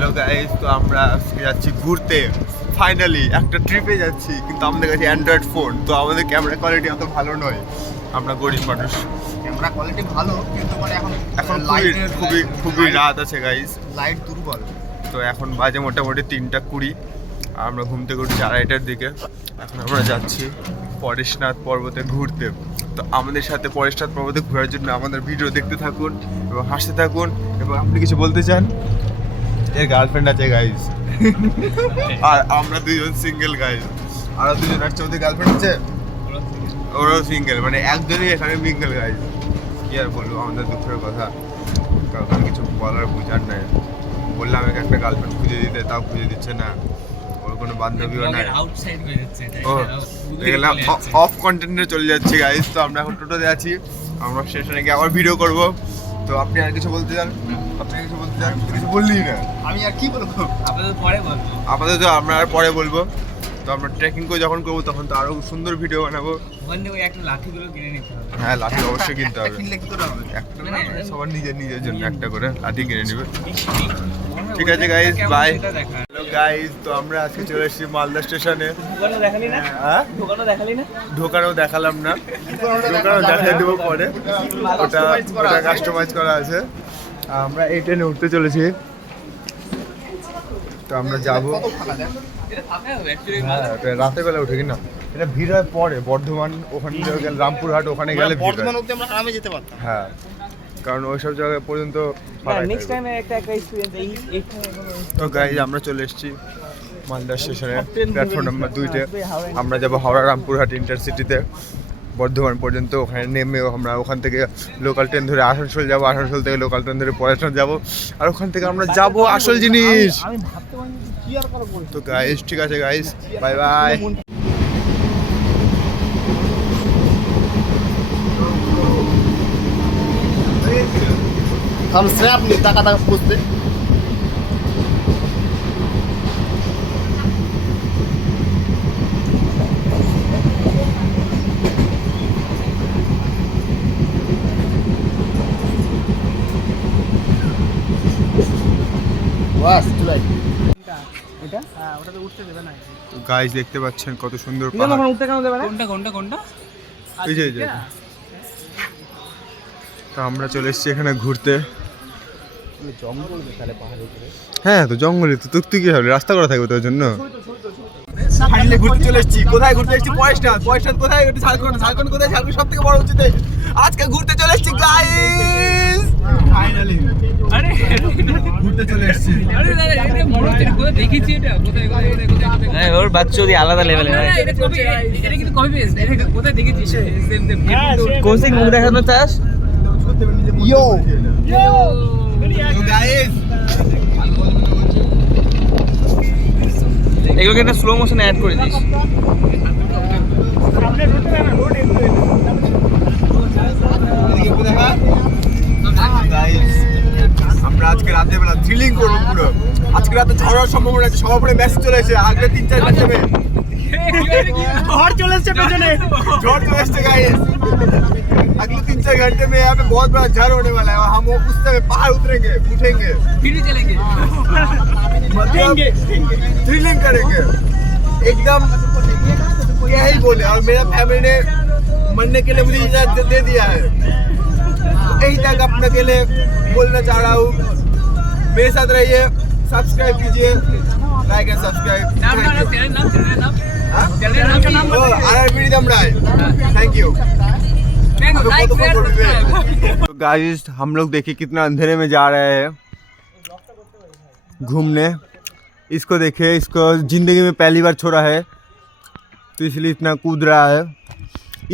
Hello guys, তো আমরা আজকে যাচ্ছি ঘুরতে। ফাইনালি একটা ট্রিপে যাচ্ছি, কিন্তু আমাদের কাছে অ্যান্ড্রয়েড ফোন, তো আমাদের ক্যামেরা কোয়ালিটি অত ভালো নয়। আমরা গরিব মানুষ, ক্যামেরা কোয়ালিটি ভালো কিন্তু মানে এখন খুবই রাত আছে গাইস, লাইট দুর্বল। তো এখন বাজে মোটামুটি 3:20। আমরা ঘুম থেকে উঠছি 2:30টার দিকে। এখন আমরা যাচ্ছি পরেশনাথ পর্বতে ঘুরতে। তো আমাদের সাথে পরেশনাথ পর্বতে ঘোরার জন্য আমাদের ভিডিও দেখতে থাকুন এবং হাসতে থাকুন। এবং আপনি কিছু বলতে চান? এর গার্লফ্রেন্ড আছে গাইস, আর আমরা দুজন সিঙ্গেল গাইস। আরো দুজন আসছে, ওদের গার্লফ্রেন্ড আছে, ওরাও সিঙ্গেল, মানে একজনই এখানে মিঙ্গেল গাইস। কি আর বলবো, আমাদের দুঃখের কথা, কারণ কিছু বলার বোঝার নাই। বললাম একটা গার্লফ্রেন্ড খুঁজে দিতে, তাও খুঁজে দিচ্ছে না। ওর কোনো বান্ধবীও নাই। ও এগুলো অফ কন্টেন্টে চলে যাচ্ছে গাইস। তো আমরা এখন টোটোতে আছি, আমরা স্টেশনে গিয়ে আবার ভিডিও করব। তো আপনি আর কিছু বলতে চান? আপনি কিছু বলতে চান? কিছু বললেই না, আমি আর কি বলবো, আপাতত আমরা আর পরে বলবো। তো আমরা ট্রেকিং করে যখন করবো তখন তো আরো সুন্দর ভিডিও বানাবো। হ্যাঁ, লাঠি অবশ্যই কিনতে হবে। কিনলে কি করে হবে? একটা না, সবার নিজের জন্য একটা করে লাঠি কিনে নেবে। ঠিক আছে গাইস, বাই। হ্যালো গাইস, তো আমরা আজকে চলে এসেছি মালদা স্টেশনে। ঢোকানো দেখালাম না, ঢোকানো দেখাই দেবো পরে, ওটা কাস্টমাইজ করা আছে। আমরা এই ট্রেনে উঠতে চলেছি, তো আমরা যাবো। হ্যাঁ, রাতের বেলা উঠে কিনা এটা ভিড় হয় পরে। বর্ধমান ওখানে গেলে, রামপুরহাট ওখানে গেলে ভিড় হয়। আমরা আরামে যেতে পারতাম। হ্যাঁ, কারণ ওইসব জায়গায় পর্যন্ত। তো গাইজ, আমরা চলে এসেছি মালদা স্টেশনে, প্ল্যাটফর্ম নাম্বার 2-তে। আমরা যাবো হাওড়া রামপুরহাট ইন্টারসিটিতে বর্ধমান পর্যন্ত। ওখানে নেমে আমরা ওখান থেকে লোকাল ট্রেন ধরে আসানসোল যাবো, আসানসোল থেকে লোকাল ট্রেন ধরে পরেশনাথ যাবো, আর ওখান থেকে আমরা যাবো আসল জিনিস। তো গাইজ, ঠিক আছে গাইজ, বাই বাই। তাহলে সে আপনি টাকা বুঝতে গাইজ দেখতে পাচ্ছেন কত সুন্দর পাহাড়। এই যে তো আমরা চলে এসেছি এখানে ঘুরতে। হ্যাঁ, তো জঙ্গলে তো তুই কি হবে, রাস্তা করা থাকবে তোর জন্য। ফাইনালি ঘুরতে চলে এসেছি। কোথায় ঘুরতে এসেছি? পরেশনাথ। পরেশনাথ কোথায়? ঝাড়খণ্ড। ঝাড়খণ্ড কোথায়? ঝাড়খণ্ড সব থেকে বড় হচ্ছে। আজকে ঘুরতে চলে এসেছি গাইস, ফাইনালি ঘুরতে চলে এসেছি। ওর বাচ্চা আলাদা লেভেলের কোচিং মুখ দেখানো চাস। ইয়ো গাইস, এগুলোকে একটা স্লো মোশনে অ্যাড করে দিস। আমরা আজকে রাতের বেলা থ্রিলিং করবো পুরো। আজকে রাতে ঝড়ার সম্ভাবনা আছে, সবার উপরে মেসেজ চলে এসেছে। আগলে 3-4 ঘন্টা ঝড় চলে এসছে পেছনে, ঝড় চলে এসছে गाइस। अगले 3-4 घंटे में यहाँ पे बहुत बड़ा झड़ होने वाला है और हम वो पूछते हुए पहाड़ उतरेंगे, उठेंगे, फिर चलेंगे, मतलब थ्रिलिंग करेंगे एकदम, यही बोले। और मेरा फैमिली ने मरने के लिए मुझे इजाजत दे दिया है, यही तक अपने के लिए बोलना चाह रहा हूँ। मेरे साथ रहिए, सब्सक्राइब कीजिए, like and subscribe. Thank you. तो गाइस, हम लोग देखिए कितना अंधेरे में जा रहे हैं घूमने। इसको देखिए, इसको जिंदगी में पहली बार छोड़ा है, तो इसलिए इतना कूद रहा है।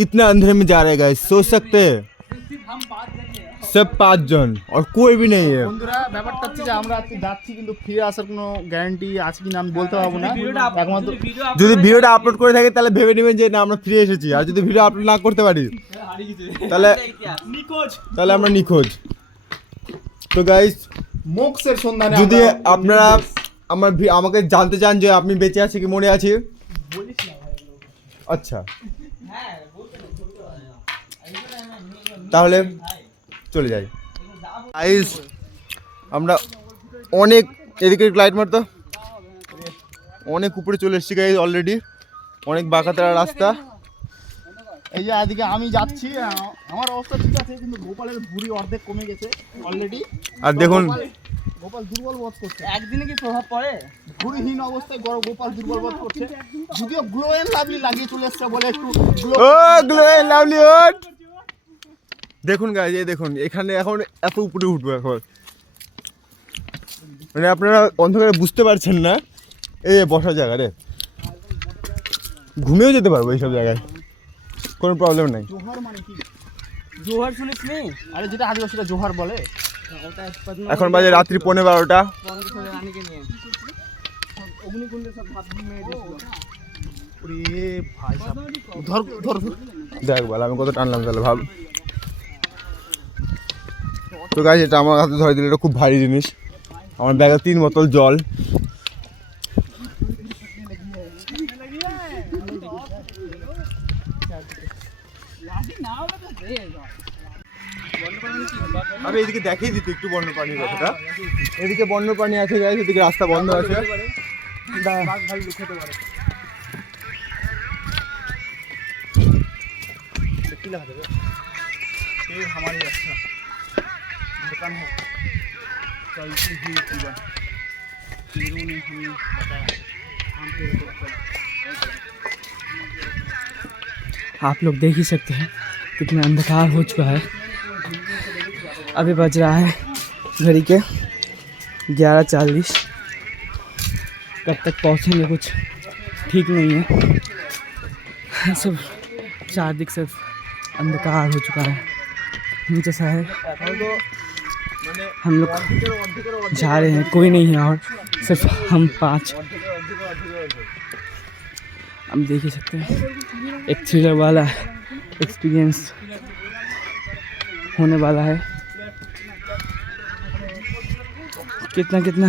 इतना अंधेरे में जा रहे हैं गाइस, सोच सकते हैं सब 5 जन और कोई भी नहीं है। বন্ধুরা, ব্যাপারটা হচ্ছে যে আমরা আজকে যাচ্ছি, কিন্তু ফিরে আসার কোনো গ্যারান্টি আছে কিনা আমি বলতে পারবো না। একমাত্র যদি ভিডিওটা আপলোড করে থাকে তাহলে ভেবে নেবেন যে না আমরা ফিরে এসেছি, আর যদি ভিডিও আপলোড না করতে পারি তাহলে আমরা নিখোঁজ। তো গাইস, মোক্ষের সন্ধানে যদি আপনারা আমাকে জানতে চান যে আপনি বেঁচে আছে কি মরে আছি, আচ্ছা, তাহলে চলে যাই। গাইস, আমরা অনেক এদিকে লাইট মারতো, অনেক উপরে চলে এসেছি গাইস অলরেডি, অনেক বাঁকাতারা রাস্তা। এই যে এদিকে আমি যাচ্ছি, আমার অবস্থা ঠিক আছে, কিন্তু গোপালের ভুঁড়ি অর্ধেক কমে গেছে অলরেডি। আর দেখুন গোপাল দুর্বল বোধ করছে, একদিনে কি প্রভাব পড়ে? ভুঁড়িহীন অবস্থায় গোপাল দুর্বল বোধ করছে। যদিও গ্লো এন্ড লাভলি লাগিয়ে চলে এসছে বলে একটু ও গ্লো এন্ড লাভলি ওট। দেখুন গাইস, এই দেখুন এখানে এখন এত উপরে উঠবো এখন, মানে আপনারা অন্ধকারে বুঝতে পারছেন না। এই বসার জায়গা রে, ঘুমিয়েও যেতে পারবো এইসব জায়গায়, কোনো প্রবলেম নাই। জোহার মানে কি? জোহার শুনিস নি? আরে যেটা আদিবাসীরা জোহার বলে। এখন বাজে রাত্রি 11:15। রানীকে নিয়ে অগ্নিকুণ্ডে সব ভাত মেয়ে দিয়েছিল। ওরে ভাই সাহেব, ধর ধর ধর। দেখ বল আমি কত টানলাম তাহলে ভাব। তো গাইস এটা আমার হাতে ধরে দিলে, এটা খুব ভারী জিনিস। আমার ব্যাগে 3 বোতল জল। আমি এদিকে দেখিয়ে দিতে একটু বন্যপ্রাণীর কথাটা। এদিকে বন্যপ্রাণী আছে গাইস, এদিকে রাস্তা বন্ধ আছে। ভাই লুকাতে পারে। কি লেখা যাবে? ये हमारी अच्छा दुकान है, चलती हुई जीवन हीरो ने हमें बताया हम पे। आप लोग देख ही सकते हैं कितना अंधकार हो चुका है। अभी बज रहा है घड़ी के 11:40। कब तक पहुंचेंगे कुछ ठीक नहीं है। सब चारदिक सिर्फ अंधकार हो चुका है। जैसा है हम लोग जा रहे हैं, कोई नहीं है और सिर्फ हम 5। हम देख ही सकते हैं एक थ्रिलर वाला एक्सपीरियंस होने वाला है। कितना कितना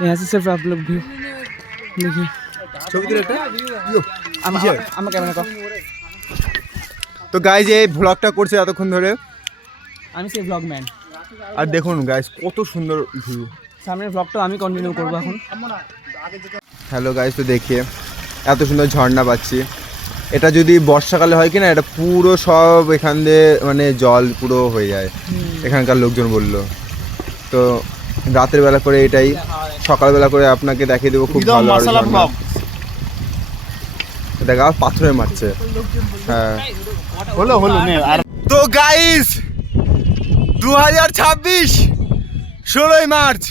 यहाँ से सिर्फ आप लोग भी देखिए। আমার ক্যামেরা কর। তো গাইজ এই ভ্লগটা করছে এতক্ষণ ধরে, আমি সেই ব্লগ ম্যান। আর দেখুন গাইজ কত সুন্দর ভিউ। সামনের ব্লগটাও আমি কন্টিনিউ করবো এখন। হ্যালো গাইজ, তো দেখিয়ে এত সুন্দর ঝর্ণা পাচ্ছি। এটা যদি বর্ষাকালে হয় কি না, এটা পুরো সব এখান দিয়ে মানে জল পুরো হয়ে যায় এখানকার লোকজন বললো। তো রাতের বেলা করে এটাই, সকালবেলা করে আপনাকে দেখিয়ে দেবো খুব ভালো। দেখা পাথরে মারছে। হ্যাঁ হলো নে। আর তো গাইস 2026 16ই মার্চ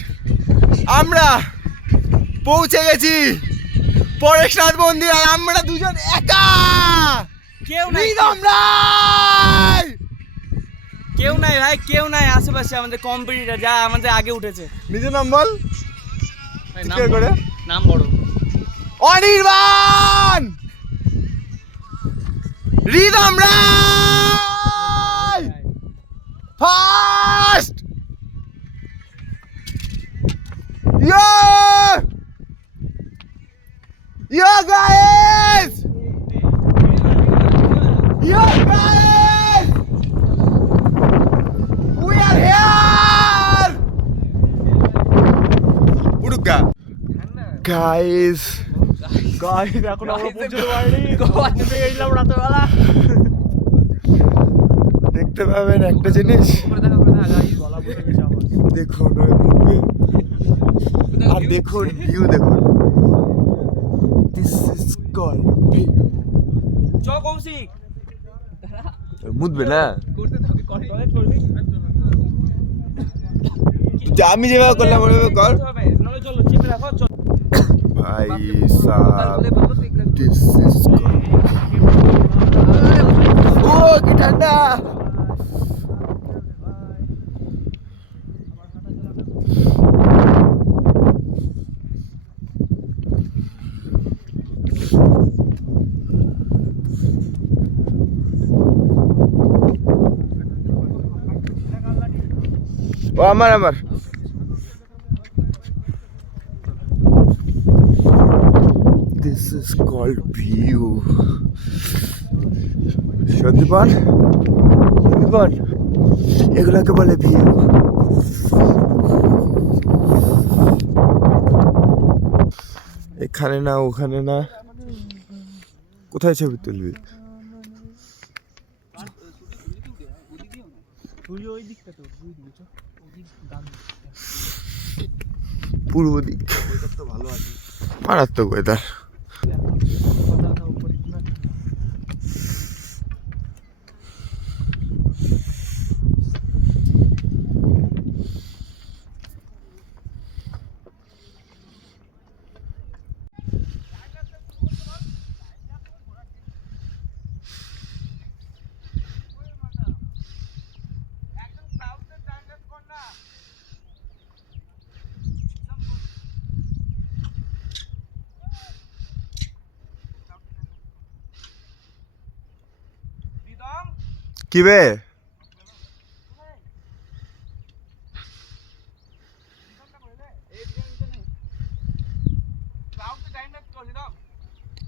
আমরা পৌঁছে গেছি পরেশনাথ মন্দির। আর আমরা দুজন একা, কেউ নাই, কেউ নাই ভাই, কেউ নাই আশেপাশে। আমাদের কম্পিটিটর যা আমাদের আগে উঠেছে। নিজের নাম বল চিৎকার করে। নাম বড় Anirban Ridam Roy first yo yo guys yo guys we are here উড়ুকা গাইস গাইস এখন আমরা পৌঁছতে পারিনি, গোয়া থেকে গেছিলাম রাতেরবেলা। দেখতে পাবেন একটা জিনিস, দেখুন ওই মুভি আর দেখুন ভিউ, দেখুন দিস ইজ কল্ড ভিউ। চ কৌশিক মুদবে না, আমি যেভাবে করলাম ওইভাবে কর চলো চেপে রাখো। ভাই সাব দিস ইজ ও কি ঠান্ডা। ও আমার আমার this is It's called view. Sandipan এগুলাকে বলে ভিউ। এখানে না ওখানে না, কোথায় ছবি তুলবি? পূর্ব দিক মারাত্মক ওয়েদার। কি বে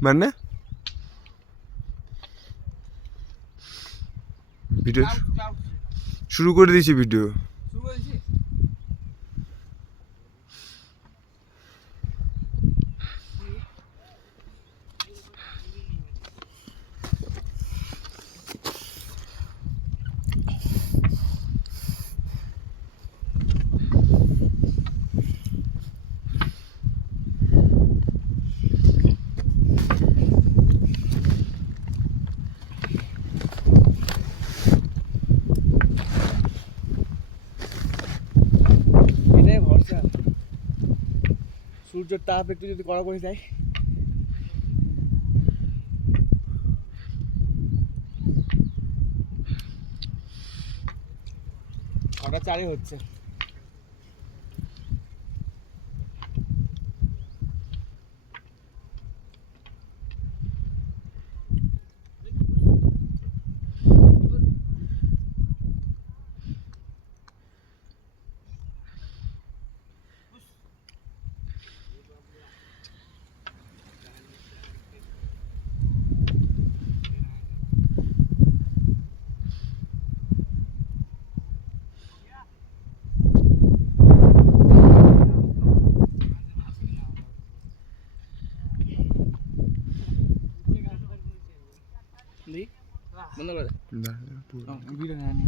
মানে ভিডিও শুরু করে দিয়েছি ভিডিও। এটাই ভরসা, সূর্যের তাপ একটু যদি কড়া করে যায়। ওটা চারে হচ্ছে। বন্ধ করে ভিডিও না নি।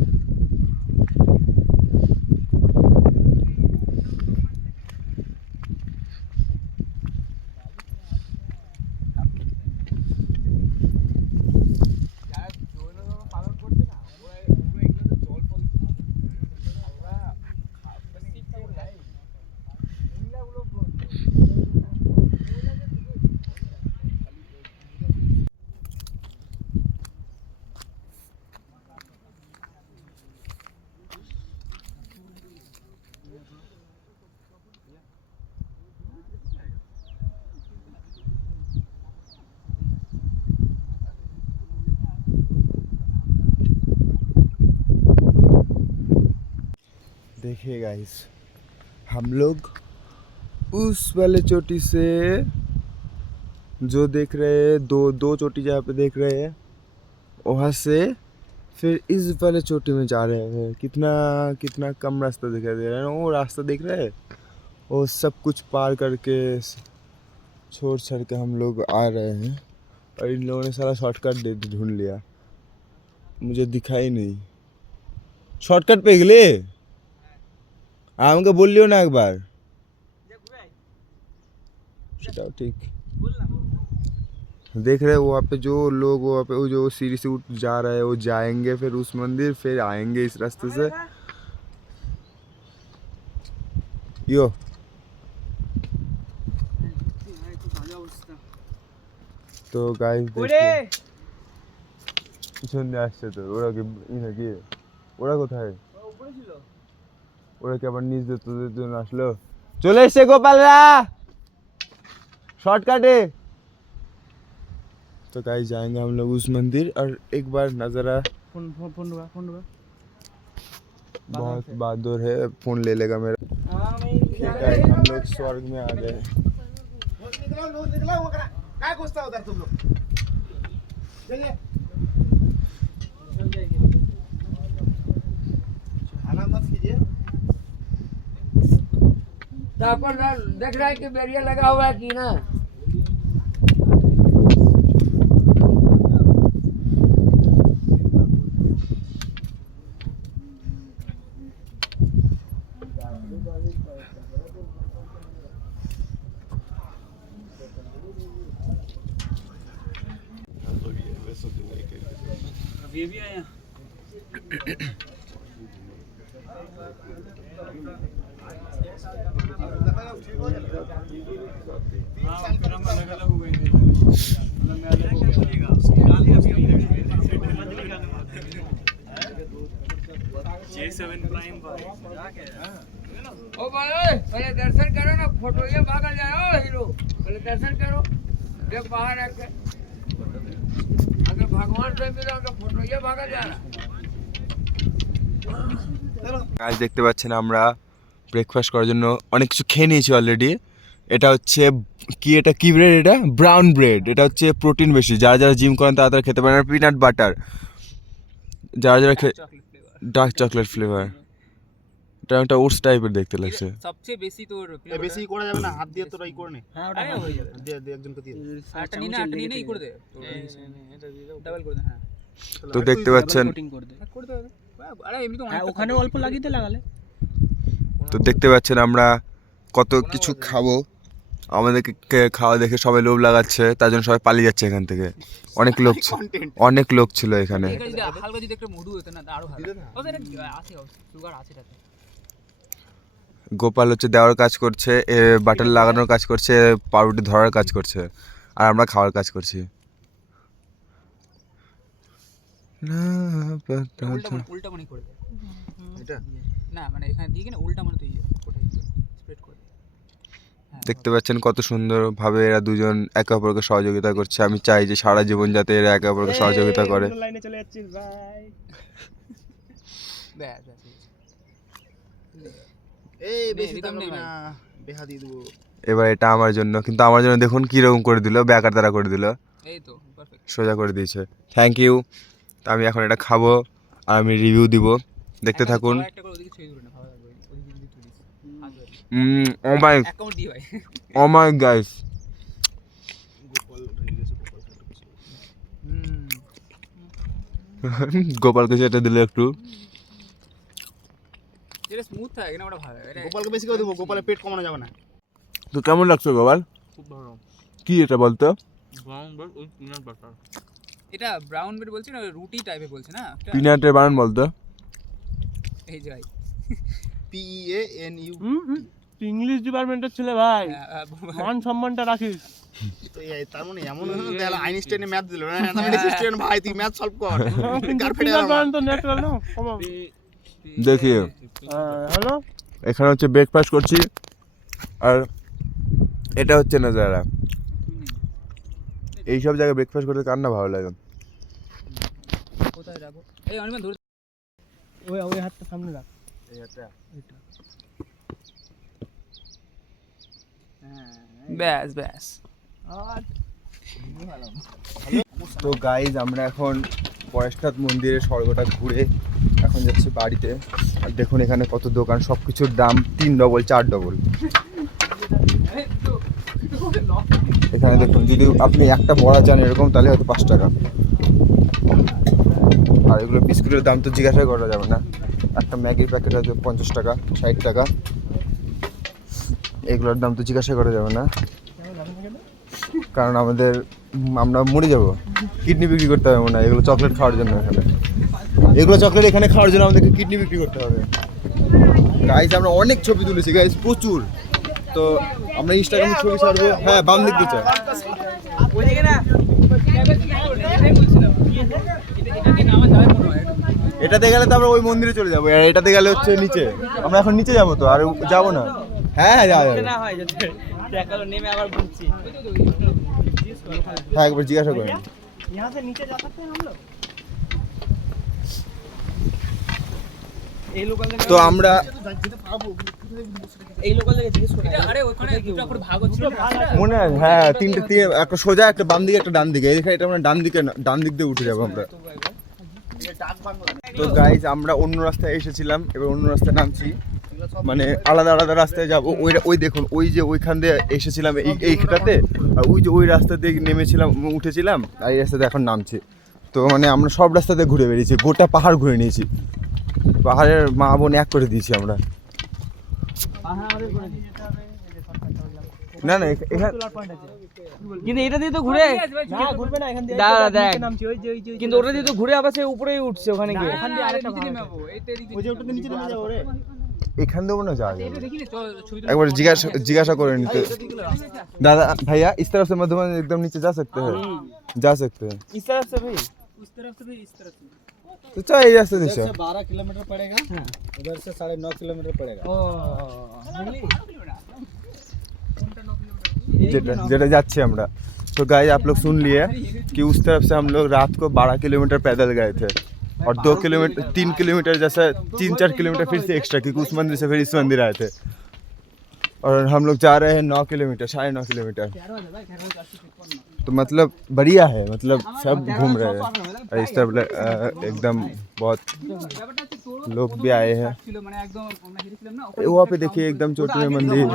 देखिए गाइस, हम लोग उस वाले चोटी से जो देख रहे हैं, दो चोटी जहाँ पे देख रहे हैं, वहाँ से फिर इस वाले चोटी में जा रहे हैं। कितना कम रास्ता दिखाई दे रहा है ना, वो रास्ता दिख रहा है, वो सब कुछ पार करके छोड़ छाड़ के हम लोग आ रहे हैं। और इन लोगों ने सारा शॉर्टकट ढूंढ लिया, मुझे दिखाई नहीं। शॉर्टकट पे गए আমাকে বললিও না একবার, সেটাও ঠিক। देख रहे हो वहाँ पे जो लोग वहाँ पे वो जो सीढ़ी से उठ जा रहे हैं, वो जाएंगे फिर उस मंदिर, फिर आएंगे इस रास्ते से। यो তো গাইস পিছন দিয়ে আসছে তো, ওরা কি নাকি? ওরা কোথায়? ওরা কি আবার নিজ তোদের জন্য আসলো? চলে এসছে গোপালরা शॉर्टकट। तो गाइस जाएंगे हम लोग उस मंदिर, और एक बार नज़ारा बहुत बहादुर है, फोन ले लेगा मेरा। ठीक है, हम लोग स्वर्ग में आ गए। क्या घुसता उधर तुम लोग चलिए खाना मत कीजिए देख रहा है कि बैरियर लगा हुआ है कि ना ये भी आया ओ भाई पहले दर्शन करो ना फोटो ये भागल जाओ हीरो पहले दर्शन करो देख बाहर आके अगर भगवान से मिलो तो फोटो ये भागल जा रहा গাইস দেখতে পাচ্ছেন আমরা ব্রেকফাস্ট করার জন্য অনেক কিছু খেয়ে নিয়েছি অলরেডি। এটা হচ্ছে এটা কি ব্রেড, এটা ব্রাউন ব্রেড। এটা হচ্ছে প্রোটিন বেশি, যারা যারা জিম করেন তারা তারা খেতে পারেন। আর পিনাট বাটার, যারা যারা ডার্ক চকলেট ফ্লেভার। এটা একটা ওটস টাইপের দেখতে লাগছে। সবচেয়ে বেশি তোর বেশি করা যাবে না, হাত দিয়ে তোরা ই করে নে। হ্যাঁ ওটা হয়ে যাবে দে একজনকে দিয়ে আটা নিয়ে করে দে এটা ডাবল করে দে। হ্যাঁ তো দেখতে পাচ্ছেন, করে দে আরে এমনি তো হ্যাঁ ওখানে অল্প লাগিয়ে দে লাগালে। তো দেখতে পাচ্ছেন আমরা কত কিছু খাবো। আমাদেরকে খাওয়া দেখে সবাই লোভ লাগাচ্ছে, তার জন্য সবাই পালিয়ে যাচ্ছে এখান থেকে। অনেক লোক ছিল এখানে। হালকা যদি একটা মধু হতো না আরো ভালো ও এটা আছে সুগার আছে এটাতে। গোপাল হচ্ছে দেওয়ার কাজ করছে, বাটার লাগানোর কাজ করছে, পাউরুটি ধরার কাজ করছে, আর আমরা খাওয়ার কাজ করছি। উল্টা মানে করে দে এটা না মানে এখানে দিয়ে কিনা উল্টা মানে তুই ওটাই স্প্রেড করে দে। দেখতে পাচ্ছেন কত সুন্দরভাবে এরা দুজন একে অপরকে সহযোগিতা করছে। আমি চাই যে সারা জীবন যাতে এরা একে অপরকে সহযোগিতা করে। লাইনে চলে যাচ্ছিস ভাই। ব্যাস এই বেশি দাম নেই না, বেহা দিয়ে দেবো। এবার এটা আমার জন্য, কিন্তু আমার জন্য দেখুন কীরকম করে দিল, বেকার তারা করে দিল, এই তো পারফেক্ট সোজা করে দিয়েছে। Thank you. তো আমি এখন এটা খাবো আর আমি রিভিউ দিব, দেখতে থাকুন। একটা করে ওদিকে ছুঁয়ে দিবেন না, ভালো লাগবে ওদিকে যদি তুলিস হাত ধরে ও মাই অ্যাকাউন্ট দি ভাই ও মাই গাইস, গোপালকে সেটা দিলে একটু যেটা স্মুথ থাকে না ওটা ভালো লাগে। গোপালকে বেশি করে দেবো, গোপালের পেট কমানো যাবে না। তো কেমন লাগছে গোপাল? খুব ভালো। কি এটা বলতো? Brown bread with peanut butter. এটা ব্রাউন ব্রেড বলছি না, রুটি টাইপের বলছি না, পিনাটের বানান বলতো। এই যে ভাই PEANU ইংলিশ ডিপার্টমেন্টের ছেলে ভাই, মান সম্মানটা রাখিস। তো এই তার মানে এমন তাহলে আইনস্টাইনে ম্যাথ দিল না, আমি স্টুডেন্ট ভাই তুই ম্যাথ সলভ কর। পিনাট বানান তো ন্যাচারাল না। দেখি হ্যালো, এখানে হচ্ছে ব্রেকফাস্ট করছি, আর এটা হচ্ছে নজারা। এইসব জায়গায় ব্রেকফাস্ট করতে কার না ভালো লাগে। কোথায় রাখো এই অনিমান ধরে ওই হাতটা সামনে রাখ। এই হাতটা ব্যাস ব্যাস। তো গাইজ আমরা এখন পরেশনাথ মন্দিরের স্বর্গটা ঘুরে এখন যাচ্ছি বাড়িতে। আর দেখুন এখানে কত দোকান, সব কিছুর দাম 3 ডবল 4 ডবল। এখানে দেখুন, যদি আপনি একটা বড়া চান এরকম তাহলে হয়তো 5 টাকা। আর এগুলো বিস্কুটের দাম তো জিজ্ঞাসা করা যাবে না। একটা ম্যাগির প্যাকেট হয়তো 50 টাকা 60 টাকা, এগুলোর দাম তো জিজ্ঞাসা করা যাবে না, কারণ আমরা মরে যাবো। কিডনি বিক্রি করতে হবে না এগুলো চকলেট খাওয়ার জন্য। এগুলো চকলেট এখানে খাওয়ার জন্য আমাদেরকে কিডনি বিক্রি করতে হবে। গাইজ আমরা অনেক ছবি তুলেছি গাইজ, প্রচুর। তো আমরা ইনস্টাগ্রামে ছবি ছাড়বো। হ্যাঁ বাম দিক দিচ্ছে, এটাতে গেলে তো আমরা ওই মন্দিরে চলে যাবো, আর এটাতে গেলে হচ্ছে নিচে। আমরা এখন নিচে যাবো তো, আর যাবো না। হ্যাঁ যাওয়া যাবে। হ্যাঁ একবার জিজ্ঞাসা করেন। এই লোকাল থেকে তো আমরা এই লোকাল থেকে জিজ্ঞেস করে আরে ওখানে দুটো করে ভাগ হচ্ছিল মনে হয় হ্যাঁ তিনটে দিয়ে একটা সোজা একটা বাম দিকে একটা ডান দিকে এখানে এটা আমরা ডান দিক দিয়ে উঠে যাবো আমরা। তো গাইজ আমরা অন্য রাস্তায় এসেছিলাম, এবার অন্য রাস্তায় নামছি, মানে আলাদা আলাদা রাস্তায় যাবো। ওই দেখুন ওই যে ওইখান দিয়ে এসেছিলাম এইটাতে, আর ওই যে ওই রাস্তা দিয়ে নেমেছিলাম উঠেছিলাম, আর এই রাস্তাতে এখন নামছি। তো মানে আমরা সব রাস্তাতে ঘুরে বেরিয়েছি, গোটা পাহাড় ঘুরে নিয়েছি, পাহাড়ের মা বোন এক করে দিয়েছি আমরা। না না এখানে কিন্তু এটা দিয়ে তো ঘুরে না ঘুরবে না এখান দিয়ে দাদা দেখ নামছি ওই যে কিন্তু ওটা দিয়ে তো ঘুরে আবার সে উপরেই উঠছে ওখানে গিয়ে ওখান দিয়ে আরেকটা নেমেবো ওই যে ওটাতে নিচে নেমে যাও রে এখান দিয়ে না যাওয়া যাবে। একবার जिज्ञासा করে নিতে दादा भैया इस तरफ से मधुबन एकदम नीचे जा सकते हैं इस तरफ से भाई उस तरफ से भी इस तरफ से तो चल ये रास्ते नीचे 12 किलोमीटर पड़ेगा, उधर से 9.5 किलोमीटर पड़ेगा। ओ जेटा जाच्छे हमरा। तो गाइस आप लोग सुन लिए कि उस तरफ से हम लोग रात को 12 किलोमीटर पैदल गए थे, और 3 किलोमीटर जैसा 3-4 किलोमीटर फिर से एक्स्ट्रा, क्योंकि उस मंदिर से फिर इस मंदिर आए थे। और हम लोग जा रहे हैं 9 किलोमीटर 9.5 किलोमीटर। तो मतलब बढ़िया है, मतलब सब घूम रहे हैं, और इस तरफ एकदम बहुत लोग भी आए हैं। वहाँ पे देखिए एकदम चोटी में मंदिर,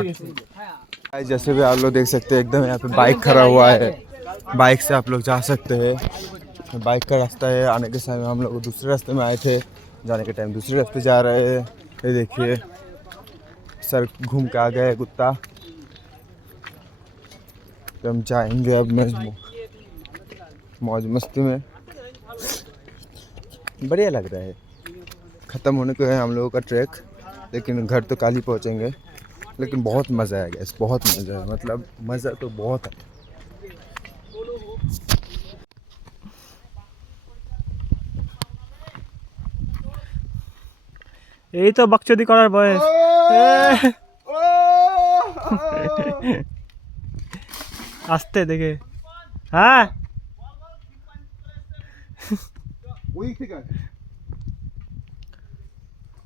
जैसे भी आप लोग देख सकते हैं एकदम यहाँ पे बाइक खड़ा हुआ है, बाइक से आप लोग जा सकते हैं। बाइक का रास्ता है, आने के समय हम लोग दूसरे रास्ते में आए थे, जाने के टाइम दूसरे रास्ते जा रहे हैं। ये देखिए सर घूम के आ गए कुत्ता। तो हम जाएंगे अब मौज मस्ती में, बढ़िया लग रहा है। ख़त्म होने को है हम लोगों का ट्रैक, लेकिन घर तो कल ही पहुँचेंगे। लेकिन बहुत मज़ा आया गैस, बहुत मज़ा है, मतलब मज़ा तो बहुत है। এই তো বকচোদি করার বয়স। আস্তে দেখে হ্যাঁ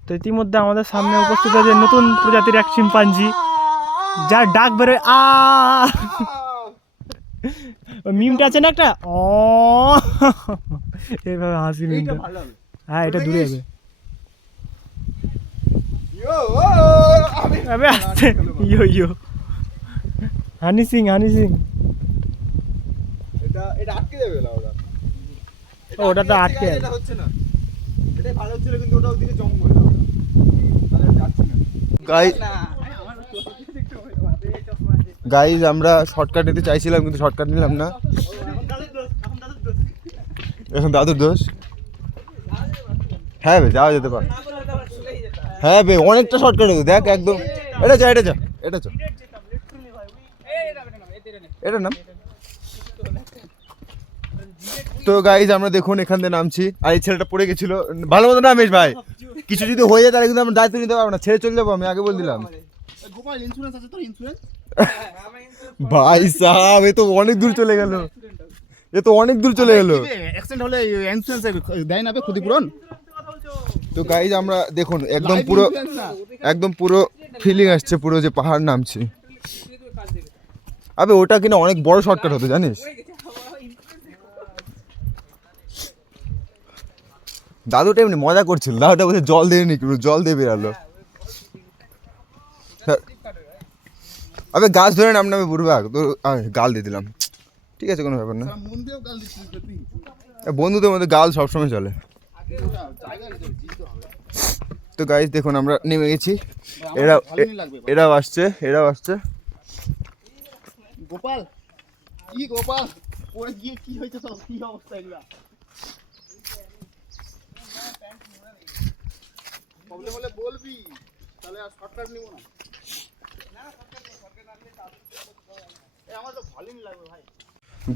তো ইতিমধ্যে আমাদের সামনে উপস্থিত আছে নতুন প্রজাতির এক শিম্পাঞ্জি, যার ডাক বেরোয় আ মিমটা আছে না একটা ও এইভাবে হাসি মিমটা। হ্যাঁ এটা দূরে যাবে। अबे आस्ते यो हानी सिंह এটা আটকে যাবে না ওটা, ওটা তো আটকে এটা হচ্ছে না, এটাই ভালো ছিল, কিন্তু ওটা ওদিকে জম করে না, তাহলে যাচ্ছে না। গাইস আমরা শর্টকাট নিতে চাইছিলাম, কিন্তু শর্টকাট নিলাম না, এখন দাদুর দোষ। হ্যাঁ ভাই যাওয়া যেতে পারে, হ্যাঁ ভাই অনেকটা শর্টকাট আছে, দেখ একদম এটা যা এটা নাম। তো গাইজ আমরা দেখুন এখান থেকে নামছি, আর এই ছেলেটা পড়ে গেছিল, ভালো মতো নামিস ভাই, কিছু যদি হয়ে যায় তাহলে কিন্তু আমরা দায়িত্ব নিতে পারবো না, ছেড়ে চলে যাবো, আমি আগে বলে দিলাম। গোপাল ইন্স্যুরেন্স আছে তোর? ইন্স্যুরেন্স ভাই সাহেব এ তো অনেক দূর চলে গেল, অ্যাক্সিডেন্ট হলে ইন্স্যুরেন্স দেয় না ক্ষতিপূরণ। তো গাইজ আমরা দেখুন একদম পুরো ফিলিং আসছে, পুরো যে পাহাড় নামছি। আবে ওটা কিনা অনেক বড় শর্টকাট হতো জানিস। দাদুটা এমনি মজা করছিল, দাদুটা বলছে জল দিয়ে নি, জল দিয়ে বেরালো। আবে গাছ ধরে নাম নামে বুড়বাগ, তো গাল দিয়ে দিলাম, ঠিক আছে কোনো ব্যাপার না, বন্ধুদের মধ্যে গাল সবসময় চলে। তো গাইজ দেখুন আমরা নেমে গেছি, এরাও আসছে। গোপাল পরে গিয়ে কি হয়েছে, সব কি অবস্থা এগুলা? প্রবলেম হলে বলবি, তাহলে আর শর্টকাট নিব না। আমার তো ভালোই লাগবে ভাই।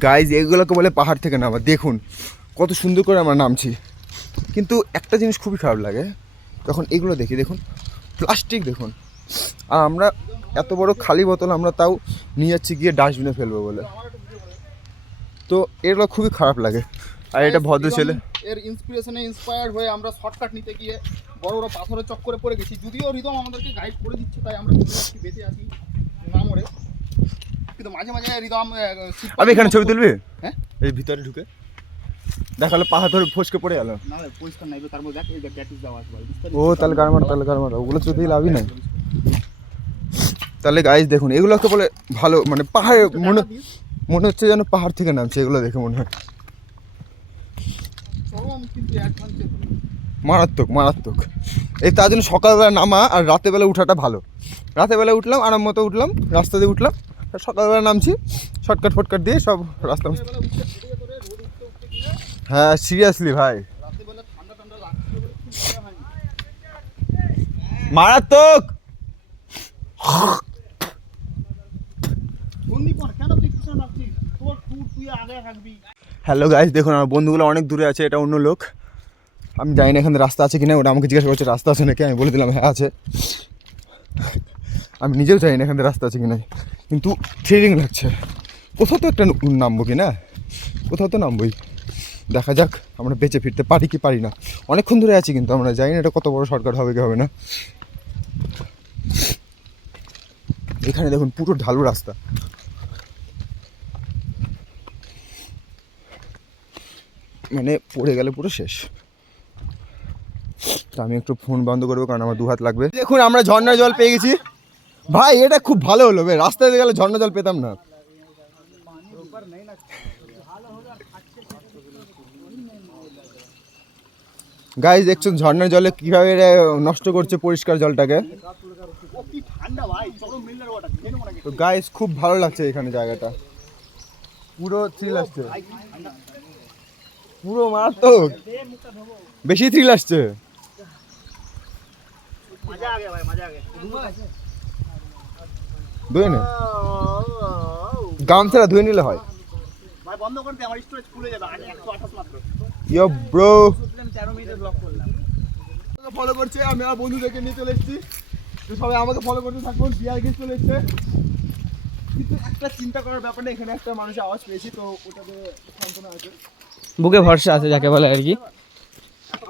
গাইজ এগুলোকে বলে পাহাড় থেকে নামা। দেখুন কত সুন্দর করে আমরা নামছি, কিন্তু একটা জিনিস খুবই খারাপ লাগে যখন এগুলো দেখি, দেখুন প্লাস্টিক দেখুন, আর আমরা এত বড় খালি বোতল আমরা তাও নিয়ে যাচ্ছি গিয়ে ডাস্টবিনে ফেলবো বলে, তো এগুলো খুবই খারাপ লাগে। আর এটা ভদ্র ছেলে। এর ইন্সপিরেশনে ইন্সপায়ার্ড হয়ে আমরা শর্টকাট নিতে গিয়ে বড় বড় পাথরের চক্করে পড়ে গেছি। যদিও রিদম আমাদেরকে গাইড করে দিচ্ছে, তাই আমরা বেঁচে আছি না মরে। কিন্তু মাঝে মাঝে রিদম আমি এখানে ছবি তুলবি? হ্যাঁ, এই ভিতরে ঢুকে দেখালো পাহাড় ধরে ফসকে পড়ে গেল। না পরিষ্কার নাই, তার মধ্যে দেখ এই গ্যাটিস দেওয়া আছে ভাই। ও তাহলে গারমার ওগুলো তো দিয়ে লাভই নাই। তাহলে গাইস দেখুন, এগুলোকে বলে ভালো, মানে পাহাড় মনে হচ্ছে যেন পাহাড় থেকে নামছে, এগুলো দেখে মনে হয় কিন্তু অ্যাডভান্টেজ মারাত্মক। এই তার জন্য সকালবেলা নামা আর রাতের বেলা উঠাটা ভালো। রাতের বেলা উঠলাম, আরাম মতো উঠলাম, রাস্তা দিয়ে উঠলাম, আর সকালবেলা নামছি শর্টকাট ফটকাট দিয়ে সব রাস্তা। হ্যাঁ সিরিয়াসলি ভাই রাতেবেলা ঠান্ডা ঠান্ডা লাগছে বলে খুব মজা হয়নি। মারাত্মক। সন্দীপন কেন তুই পিছনে রাখছিস? তোর তুই আগে রাখবি। হ্যালো গাইস, দেখুন আমার বন্ধুগুলো অনেক দূরে আছে, এটা অন্য লোক। আমি জানি না এখানে রাস্তা আছে কিনা, ওটা আমাকে জিজ্ঞাসা করছে রাস্তা আছে নাকি, আমি বলে দিলাম হ্যাঁ আছে। আমি নিজেও জানি না এখানে রাস্তা আছে কিনা, কিন্তু থ্রিলিং লাগছে। কোথাও তো একটা নামবো কি না, কোথাও তো নামবোই। দেখা যাক আমরা বেঁচে ফিরতে পারি কি পারি না। অনেকক্ষণ ধরে আছি, কিন্তু আমরা জানি না এটা কত বড় শর্টকাট হবে কি হবে না। এখানে দেখুন পুরো ঢালু রাস্তা, মানে পড়ে গেলে পুরো শেষ। তো আমি একটু ফোন বন্ধ করবো, কারণ আমার 2 হাত লাগবে। দেখুন আমরা ঝর্ণার জল পেয়ে গেছি ভাই, এটা খুব ভালো হলো বে। রাস্তায় গেলে ঝর্ণা জল পেতাম না। গাইস দেখছেন ঝর্ণার জলে কিভাবে নষ্ট করছে পরিষ্কার জলটাকে। ও কি ঠান্ডা ভাই, চরম মিনারেল ওয়াটার খেয়ে নেবো নাকি? তো গাইস খুব ভালো লাগছে এখানে জায়গাটা, পুরো থ্রিল আসছে, পুরো মারাত্মক, বেশি থ্রিল আসছে। মজা আগে ভাই, মজা আগে। ধুয়ে নে, গামছাটা ধুয়ে নিলে হয়। ভাই বন্ধ করে দে, আমার স্টোরেজ ফুলে যাবে। আগে 128 মাত্র। ইয়ো ব্রো, 13 মিনিটে ব্লক করলাম। ফলো করছে, আমি আমার বন্ধুদেরকে নিয়ে চলে এসেছি, তো সবাই আমাকে ফলো করতে থাকুন। বিয়ার গিয়ে চলে এসছে, কিন্তু একটা চিন্তা করার ব্যাপার না, এখানে একটা মানুষের আওয়াজ পেয়েছি, তো ওটাতে সান্ত্বনা আছে, বুকে ভরসা আছে যাকে বলে আর কি।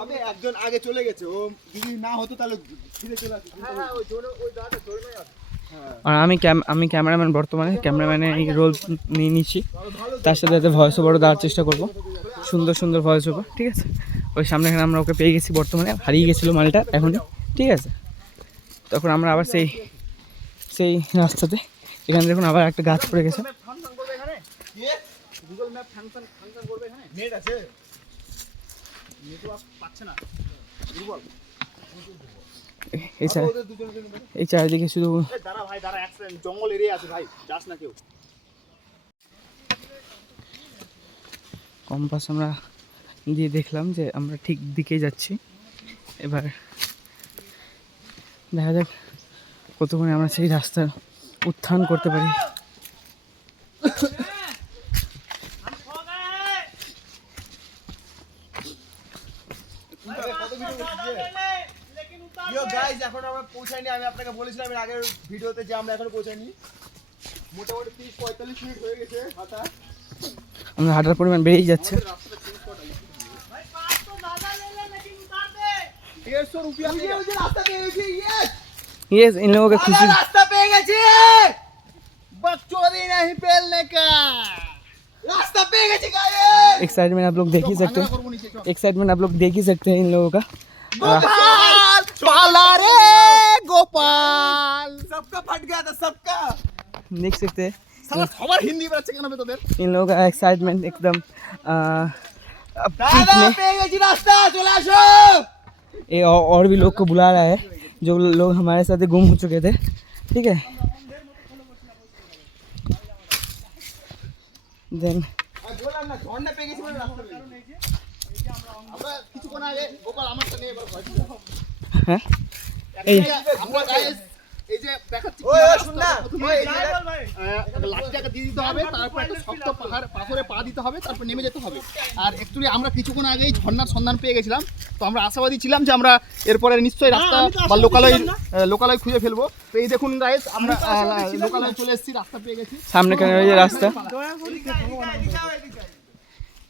আমি একজন আগে চলে গেছে, ও যদি না হতো তাহলে ফিরে চলে আসতো। হ্যাঁ ওই জোরে, ওই দাঁড়াটা জোরে নয় আছে। আর আমি ক্যামেরাম্যান, বর্তমানে ক্যামেরাম্যানে এই রোল নিয়ে নিচ্ছি, তার সাথে সাথে ভয়েস ওভারও দেওয়ার চেষ্টা করবো, সুন্দর ভয়েস ওভার, ঠিক আছে। ওই সামনে এখানে আমরা ওকে পেয়ে গেছি, বর্তমানে হারিয়ে গেছিলো মালটা এখনই, ঠিক আছে। তখন আমরা আবার সেই রাস্তাতে, এখানে দেখুন আবার একটা গাছ পড়ে গেছে। গুগল ম্যাপ ফাংশন করবে এখানে। নেট আছে, নেটওয়ার্ক পাচ্ছে না, দুর্বল। এই চারিদিকে শুধু দাঁড়া ভাই, দাঁড়া, অ্যাক্সিডেন্ট, জঙ্গল এরিয়া আছে ভাই, যাস না কেউ। কম্পাস আমরা দিয়ে দেখলাম যে আমরা ঠিক দিকেই যাচ্ছি। এবার দেখা যাক কতক্ষণে আমরা সেই রাস্তার উত্থান করতে পারি। গাইস এখন আমরা পৌঁছাইনি, আমি আপনাকে বলেছিলাম এর আগের ভিডিওতে যে আমরা এখনো পৌঁছাইনি। মোটামুটি 30-45 মিনিট হয়ে গেছে হাঁটা, আমরা হাঁটার পরিমাণ বেড়েই যাচ্ছে। 150 रुपया রাস্তা পেয়ে গেছি। यस, इन लोगों का खुशी। রাস্তা পেয়ে গেছি, बकचोदी नहीं पेलने का। রাস্তা পেয়ে গেছি গাইস। एक्साइटमेंट आप लोग देख ही सकते हैं, एक्साइटमेंट आप लोग देख ही सकते हैं इन लोगों का। गोपाल पाला रे गोपाल, सबका फट गया था सबका। देख सकते हैं साला সবার হিন্দি বেরোচ্ছে কেন বে তোদের? इन लोगों का एक्साइटमेंट एकदम দাদা পেয়ে গেছি রাস্তা, চলে আসো। ये और भी लोग को बुला रहा है, जो लोग हमारे साथ गुम हो चुके थे, ठीक है। देन বললাম না ঝর্ণা পেয়ে গেছি মানে রাস্তা পেয়ে গেছি। আমরা কিছুক্ষণ আগে গোপাল আমারটা নিয়ে এবার ভয় হ্যাঁ এই আমরা গাইস এই যে দেখাচ্ছি ওই শুন না, লাঠিটাকে দিয়ে দিতে হবে, তারপর একটা শক্ত পাথরে পা দিতে হবে, তারপর নেমে যেতে হবে। আর অ্যাকচুয়ালি আমরা কিছুক্ষণ আগেই ঝর্ণার সন্ধান পেয়ে গেছিলাম, তো আমরা আশাবাদী ছিলাম যে আমরা এরপরে নিশ্চয়ই রাস্তা বা লোকালয় খুঁজে ফেলবো। তো এই দেখুন গাইস, আমরা লোকালয় চলে এসেছি, রাস্তা পেয়ে গেছি। सामने का ये रास्ता,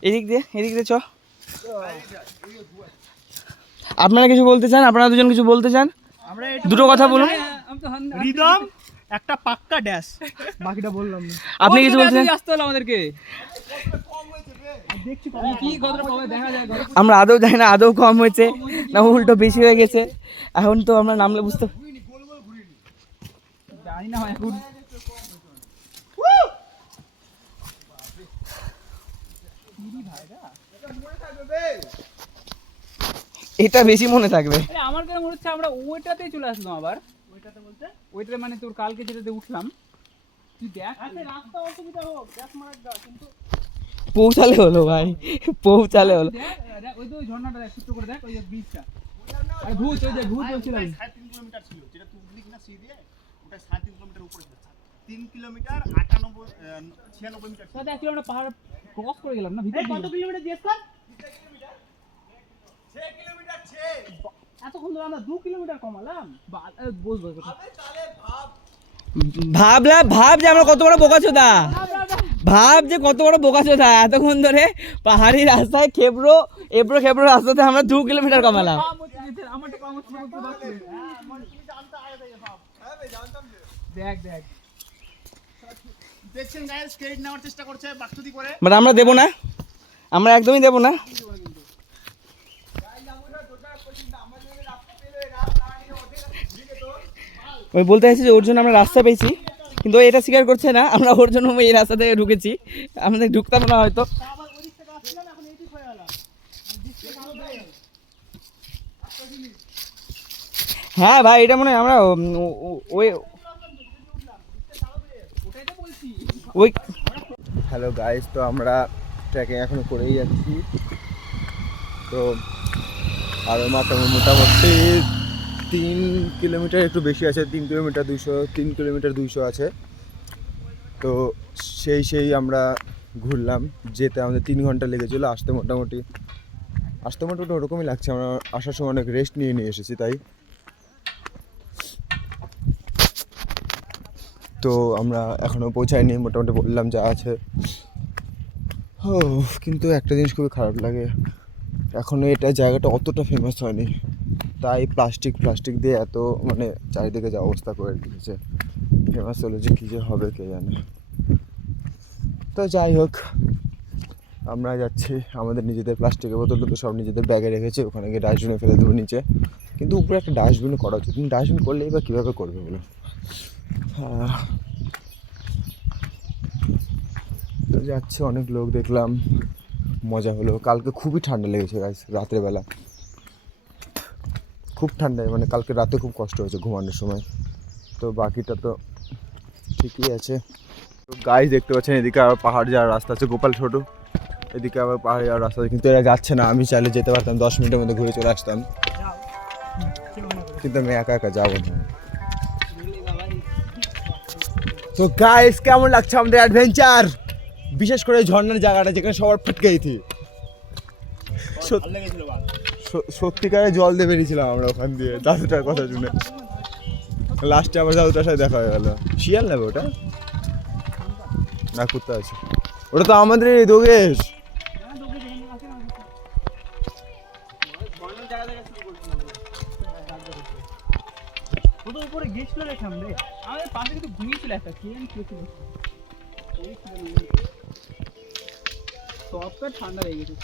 এদিক দিয়ে চ। আপনারা কিছু বলতে চান? আপনারা দুজন কিছু বলতে চান? দুটো কথা বলুন। রিদম একটা পাক্কা ড্যাশ, বাকিটা বললাম না। আপনি কিছু বলছেন? আসতে হলো আমাদেরকে। কি কতটা কমে দেখা যায়। আমরা আদৌ জানি না আদৌ কম হয়েছে না উল্টো বেশি হয়ে গেছে। এখন তো আমরা নামলে বুঝতে জানি না এখন। এটা বেশি মনে থাকবে। আরে আমার কেন মনে হচ্ছে আমরা ওইটাতেই চলে আসলাম আবার। ওইটাতে বলতে ওইটা মানে তোর কালকে যেটাতে উঠলাম তুই দেখ। রাস্তা অসুবিধা হোক গ্যাস মারার দাও কিন্তু পৌঁছালে হলো ভাই, পৌঁছালে হলো। দেখ ওই তো ওই ঝর্ণাটা দেখ ছোট করে দেখ ওই যে ব্রিজটা। আরে ভূত ওই যে ভূত বলছিলাম। 3.5 কিলোমিটার ছিল, যেটা তুই উঠলি কিনা সি দিয়ে, ওটা 3.5 কিলোমিটার উপরে ছিল। 3 কিলোমিটার 96 মিটার ছিল। তো দেখ আমরা পাহাড় ক্রস করে গেলাম না ভিতরে। কত কিলোমিটার জিজ্ঞেস কর। 6 কিলোমিটার 6 এতক্ষণ ধরে আমরা 2 কিলোমিটার কমালাম। বল ভাব যে আমরা কত বড় বোকাচোদা, ভাব যে কত বড় বোকাচোদা। এতক্ষণ ধরে পাহাড়ি রাস্তায় খেবড়ো রাস্তাতে আমরা 2 কিলোমিটার কমালাম। আমারটা কম হচ্ছে বলতে পারছি। দেখ দেখছেন গাইস, ক্রেডিট নেওয়ার চেষ্টা করছে বাকচুদি করে। বাট আমরা দেবো না, আমরা একদমই দেবো না। ওই বলতে চাইছি যে ওর জন্য আমরা রাস্তা পেয়েছি, কিন্তু ও এটা স্বীকার করছে না আমরা ওর জন্য এই রাস্তা থেকে ঢুকেছি। আমাদের ঢুকতাম না হয়তো। হ্যাঁ ভাই, এটা মনে হয় আমরা ওই হ্যালো গাইস, তো আমরা ট্রেকিং এখনো করেই যাচ্ছি। তো আরও মোটামুটি 3 কিলোমিটার একটু বেশি আছে, 3 কিলোমিটার 200 আছে। তো সেই আমরা ঘুরলাম। যেতে আমাদের 3 ঘন্টা লেগেছিলো, আসতে মোটামুটি ওরকমই লাগছে। আমরা আসার সময় অনেক রেস্ট নিয়ে এসেছি তাই। তো আমরা এখনও পৌঁছাইনি, মোটামুটি বললাম যা আছে। কিন্তু একটা জিনিস খুবই খারাপ লাগে, এখনও এটা জায়গাটা অতটা ফেমাস হয়নি, তাই প্লাস্টিক দিয়ে এত মানে চারিদিকে যা অবস্থা করে দিয়েছে। ফেমাস হলে যে কী যে হবে কে জানে। তো যাই হোক, আমরা যাচ্ছি। আমাদের নিজেদের প্লাস্টিকের বোতল তো সব নিজেদের ব্যাগে রেখেছে, ওখানে গিয়ে ডাস্টবিনে ফেলে দেবো নিচে। কিন্তু উপরে একটা ডাস্টবিন করা উচিত, কিন্তু ডাস্টবিন করলেই বা কীভাবে করবে বলো। তো যাচ্ছে, অনেক লোক দেখলাম, মজা হলো। কালকে খুবই ঠান্ডা লেগেছে গাইস, রাতের বেলা খুব ঠান্ডায়, মানে কালকে রাতে খুব কষ্ট হয়েছে ঘুমানোর সময়। তো বাকিটা তো ঠিকই আছে। তো গাইস দেখতে পাচ্ছেন, এদিকে আবার পাহাড় যাওয়ার রাস্তা আছে, গোপাল ছোট। এদিকে আবার পাহাড় যাওয়ার রাস্তা আছে, কিন্তু এরা যাচ্ছে না। আমি চাইলে যেতে পারতাম, 10 মিনিটের মধ্যে ঘুরে চলে আসতাম, কিন্তু আমি একা যাবো না। তো গাইস, কেমন লাগছে আমাদের অ্যাডভেঞ্চার? বিশেষ করে ঝর্ণার জায়গাটা, যেখানে সবার ফটকে গেছি। সত্যিকারে জল দিয়ে বেরিয়েছিলাম আমরা ওখান দিয়ে, দাদুটার কথা শুনে। লাস্টে আমার দাদুটার সাথে দেখা হয়ে গেল। শিয়াল নেবে ওটা না কুত্তা আছে? ওটা তো আমাদের দোগেশ। উপরে গেছিল দেখলাম রে, আমাদের পাশে কিন্তু ঘুমিয়েছিল একটা সবটা ঠান্ডা হয়ে গেছে।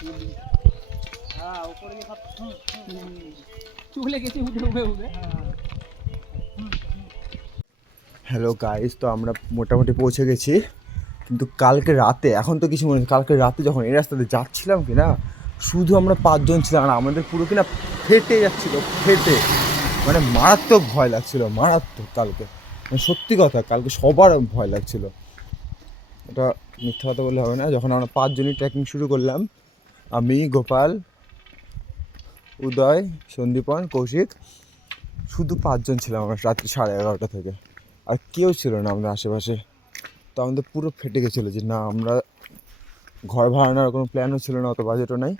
হ্যাঁ উপরে চলে গেছি উঠে। হ্যালো গাইস, তো আমরা মোটামুটি পৌঁছে গেছি, কিন্তু কালকে রাতে, এখন তো কিছু মনে নেই, কালকে রাতে যখন এই রাস্তাতে যাচ্ছিলাম কিনা, শুধু আমরা 5 জন ছিলাম, আর আমাদের পুরো কিনা ফেটে যাচ্ছিলো, মানে মারাত্মক ভয় লাগছিল, মারাত্মক। কালকে মানে সত্যি কথা, কালকে সবার ভয় লাগছিল, এটা মিথ্যা কথা বললে হবে না। যখন আমরা 5 জনই ট্রেকিং শুরু করলাম, আমি, গোপাল, উদয়, সন্দীপন, কৌশিক, শুধু 5 জন ছিলাম আমরা রাত্রি 11:30 থেকে, আর কেউ ছিল না আমাদের আশেপাশে। তো আমাদের পুরো ফেটে গেছিলো যে না, আমরা ঘর ভাড়ানোর কোনো প্ল্যানও ছিল না, অত বাজেটও নাই।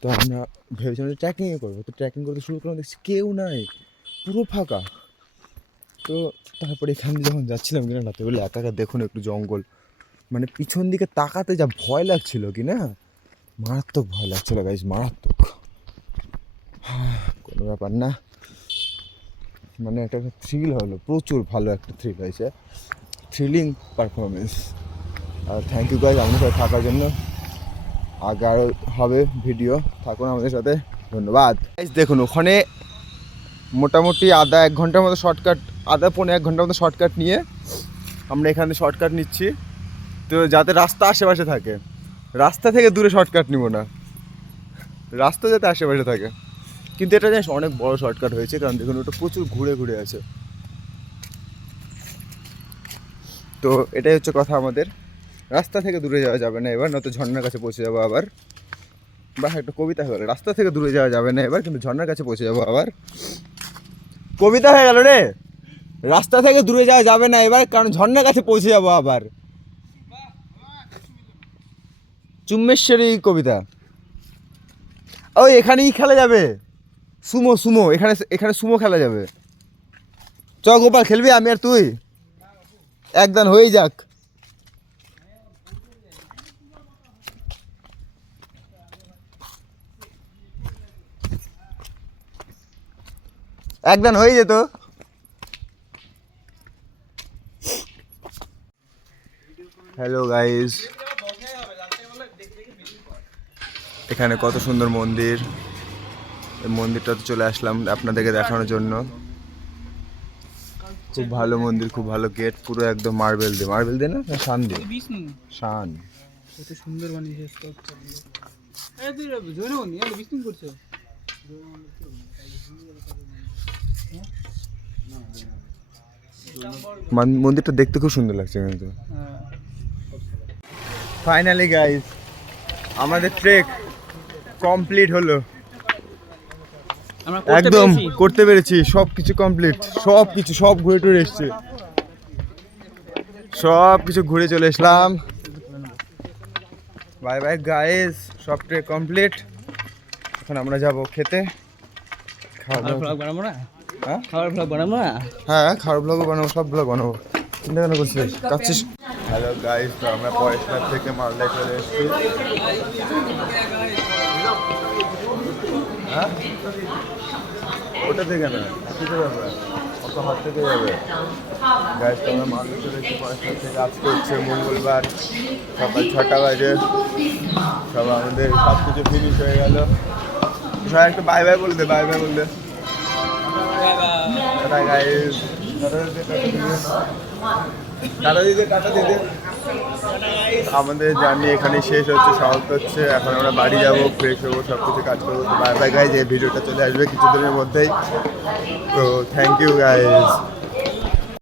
তো আমরা ভেবেছিলাম যে ট্রেকিংয়ে করবো। তো ট্রেকিং করতে শুরু করলাম, দেখছি কেউ নাই, পুরো ফাঁকা। তো তারপরে এখান দিয়ে যখন যাচ্ছিলাম কিনা রাতে বলে, একা দেখুন একটু জঙ্গল, মানে পিছন দিকে তাকাতে যা ভয় লাগছিল কি না, মারাত্মক ভয় লাগছিল গাইজ, মারাত্মক। কোনো ব্যাপার না, মানে একটা থ্রিল হলো, প্রচুর ভালো একটা থ্রিল হয়েছে, থ্রিলিং পারফরমেন্স। আর থ্যাংক ইউ গাইজ আমাদের সাথে থাকার জন্য। আগে আরও হবে ভিডিও, থাকুন আমাদের সাথে, ধন্যবাদ। দেখুন ওখানে মোটামুটি আধা 1 ঘন্টার মতো শর্টকাট, আধা পৌনে 1 ঘন্টার মতো শর্টকাট নিয়ে আমরা এখানে শর্টকাট নিচ্ছি। তো যাতে রাস্তা আশেপাশে থাকে, রাস্তা থেকে দূরে শর্টকাট নিব না, রাস্তা যাতে আশেপাশে থাকে। কিন্তু এটা জানিস অনেক বড় শর্টকাট হয়েছে, কারণ দেখুন ওটা প্রচুর ঘুরে ঘুরে আছে। তো এটাই হচ্ছে কথা আমাদের, রাস্তা থেকে দূরে যাওয়া যাবে না এবার, নয়তো ঝর্ণার কাছে পৌঁছে যাবো আবার। বা একটা কবিতা হয়ে গেল, রাস্তা থেকে দূরে যাওয়া যাবে না এবার, কিন্তু ঝর্ণার কাছে পৌঁছে যাবো আবার। কবিতা হয়ে গেল রে, রাস্তা থেকে দূরে যাওয়া যাবে না এবার, কারণ ঝর্ণার কাছে পৌঁছে যাবো আবার। চুম্বেশ্বরী কবিতা। ওই এখানেই খেলা যাবে সুমো, সুমো এখানে, এখানে সুমো খেলা যাবে। চ গোপাল খেলবি, আমি আর তুই একদান হয়ে যাক। একদান হয়ে যেত। হ্যালো গাইস, এখানে কত সুন্দর মন্দির, এই মন্দিরটাতে চলে আসলাম আপনাদেরকে দেখানোর জন্য। খুব ভালো মন্দির, খুব ভালো গেট, পুরো একদম মার্বেল দিয়ে, মার্বেল দিয়ে না শান দিয়ে, বিষ্ণু শান। কত সুন্দর বানিয়েছে। এই তুই জোরে বলনি, আর বিষ্ণু করছো। মন্দিরটা দেখতে খুব সুন্দর লাগছে কিন্তু। ফাইনালি গাইস আমাদের ট্রেক কমপ্লিট হলো, একদম করতে পেরেছি, সব কিছু কমপ্লিট, সব কিছু, সব ঘুরে টুরে এসছে, সব কিছু ঘুরে চলে এসলাম। বাই বাই গাইস, সব ট্রেক কমপ্লিট। এখন আমরা যাব খেতে, খাওয়া দাওয়া বানাবো না, হ্যাঁ খাবার ব্লগ বানাবো না। হ্যাঁ, খাওয়ার ব্লগও বানাবো, সব ব্লগ বানাবো। চিন্তা কেন করছিস, কাঁদছিস? হ্যালো গাইস, তো আমরা পরেশনাথ থেকে মালদায় চলে এসেছি। হ্যাঁ ওটা থেকে না, কিসের ব্যাপার, অত হাত থেকে যাবে। গাইস তো আমরা মালদা চলে এসেছি পরেশনাথ থেকে। আজকে হচ্ছে মঙ্গলবার, সকাল 6টা বাজে, সব আমাদের সব কিছু ফিনিশ হয়ে গেল। সবাই একটু বাই বাই বলে দে, বাই বাই বলে দে। টাটা গাইস, টাটা দিতে, টাটা দিতে। আমাদের জার্নি এখানেই শেষ হচ্ছে, সমাপ্ত হচ্ছে। এখন আমরা বাড়ি যাবো, ফ্রেশ হবো, সব কিছু কাজ করবো। বাই বাই গাইস, এই ভিডিওটা চলে আসবে কিছুদিনের মধ্যেই। তো থ্যাংক ইউ গাইস।